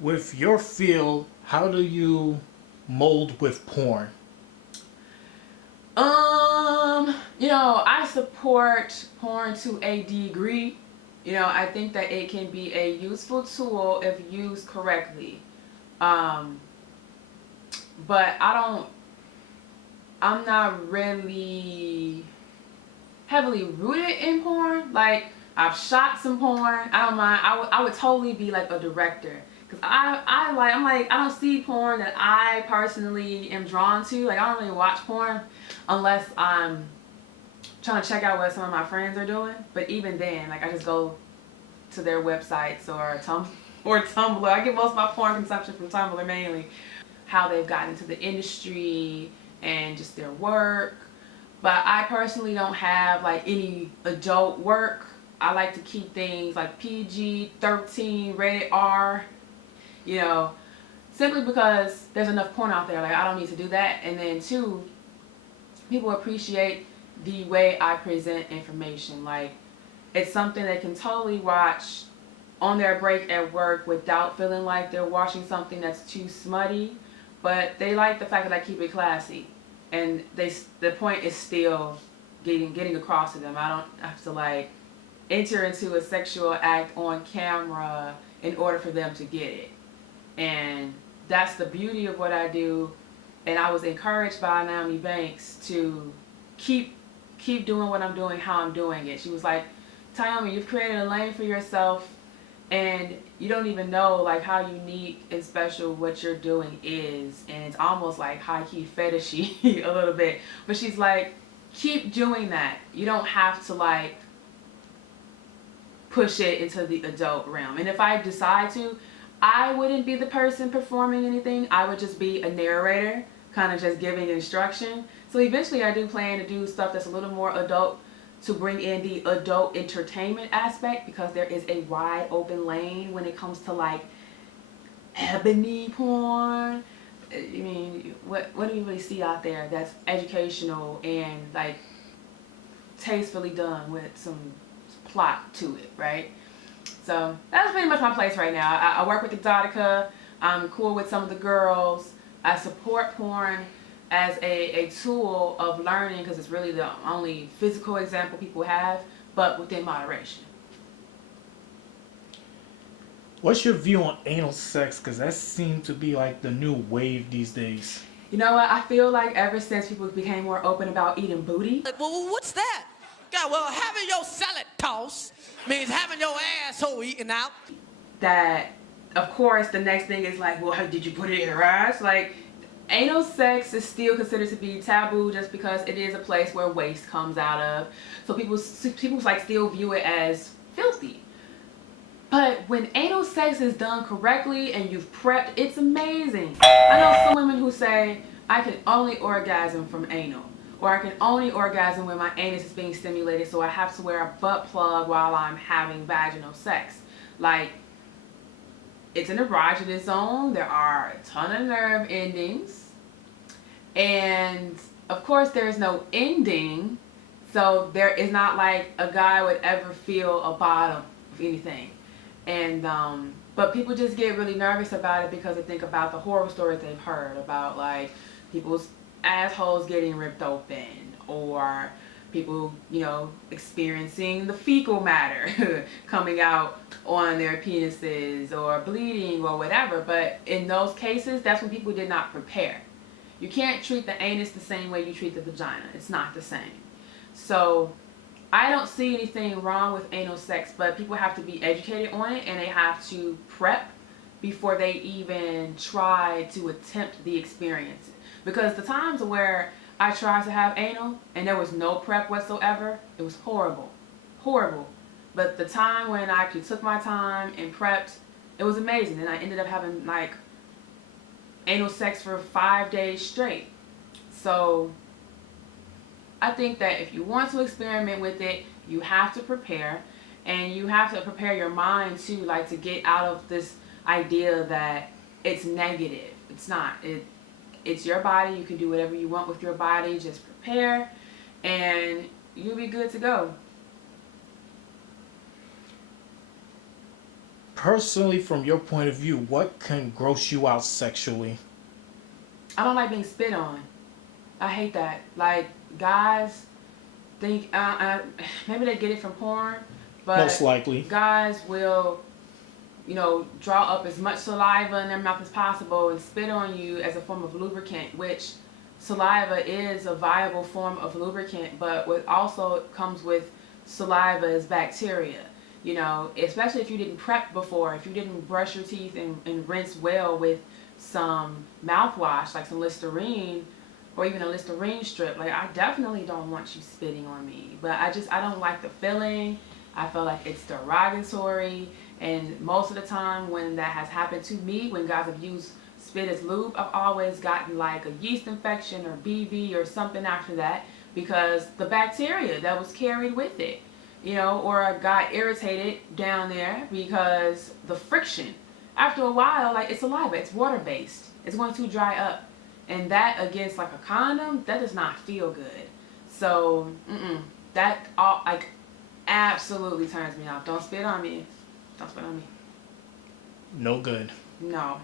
With your field, how do you mold with porn? I support porn to a degree. I think that it can be a useful tool if used correctly. Um, but I'm not really heavily rooted in porn. Like, I've shot some porn. I don't mind. I would totally be like a director. Cause I don't see porn that I personally am drawn to. Like, I don't really watch porn unless I'm trying to check out what some of my friends are doing. But even then, like, I just go to their websites or Tumblr. I get most of my porn consumption from Tumblr mainly. How they've gotten into the industry and just their work. But I personally don't have like any adult work. I like to keep things like PG-13, rated R, you know, simply because there's enough porn out there. Like, I don't need to do that. And then two, people appreciate the way I present information. Like, it's something they can totally watch on their break at work without feeling like they're watching something that's too smutty. But they like the fact that I keep it classy, and the point is still getting across to them. I don't have to like enter into a sexual act on camera in order for them to get it. And that's the beauty of what I do. And I was encouraged by Naomi Banks to keep doing what I'm doing, how I'm doing it. She was like, Tyomi, you've created a lane for yourself, and you don't even know like how unique and special what you're doing is, and it's almost like high-key fetishy a little bit. But she's like, keep doing that. You don't have to like push it into the adult realm. And if I decide to, I wouldn't be the person performing anything. I would just be a narrator, kind of just giving instruction. So eventually I do plan to do stuff that's a little more adult, to bring in the adult entertainment aspect, because there is a wide open lane when it comes to like ebony porn. I mean, what do you really see out there that's educational and like tastefully done with some plot to it, right? So that's pretty much my place right now. I work with Exotica. I'm cool with some of the girls. I support porn as a tool of learning, because it's really the only physical example people have, but within moderation. What's your view on anal sex? Because that seems to be like the new wave these days. You know what? I feel like ever since people became more open about eating booty. Well, what's that? God, well, having your salad tossed means having your asshole eaten out. That, of course, the next thing is like, well, did you put it in her ass? Like, anal sex is still considered to be taboo just because it is a place where waste comes out of. So people like still view it as filthy. But when anal sex is done correctly and you've prepped, it's amazing. I know some women who say, I can only orgasm from anal, or I can only orgasm when my anus is being stimulated, so I have to wear a butt plug while I'm having vaginal sex. Like, it's an erogenous zone. There are a ton of nerve endings. And of course there's no ending. So there is not like a guy would ever feel a bottom of anything. And but people just get really nervous about it because they think about the horror stories they've heard about, like people's assholes getting ripped open, or people, experiencing the fecal matter coming out on their penises, or bleeding or whatever. But in those cases, that's when people did not prepare. You can't treat the anus the same way you treat the vagina. It's not the same. So I don't see anything wrong with anal sex, but people have to be educated on it, and they have to prep before they even try to attempt the experience. Because the times where I tried to have anal and there was no prep whatsoever, it was horrible. Horrible. But the time when I actually took my time and prepped, it was amazing. And I ended up having like anal sex for 5 days straight. So I think that if you want to experiment with it, you have to prepare, and you have to prepare your mind too, like to get out of this idea that it's negative. It's not. It's your body. You can do whatever you want with your body. Just prepare and you'll be good to go. personally, from your point of view, what can gross you out sexually? I don't like being spit on. I hate that. Like, guys think, maybe they get it from porn, Most but likely. guys will, draw up as much saliva in their mouth as possible and spit on you as a form of lubricant, which saliva is a viable form of lubricant, but what also comes with saliva is bacteria. Especially if you didn't prep before, if you didn't brush your teeth and rinse well with some mouthwash, like some Listerine, or even a Listerine strip. Like, I definitely don't want you spitting on me, but I don't like the feeling. I feel like it's derogatory, and most of the time when that has happened to me, when guys have used spit as lube, I've always gotten like a yeast infection or BV or something after that, because the bacteria that was carried with it, or I got irritated down there because the friction. After a while, like, it's saliva, it's water based, it's going to dry up, and that against like a condom, that does not feel good. So that all, like, absolutely turns me off. Don't spit on me. Don't spit on me. No good. No.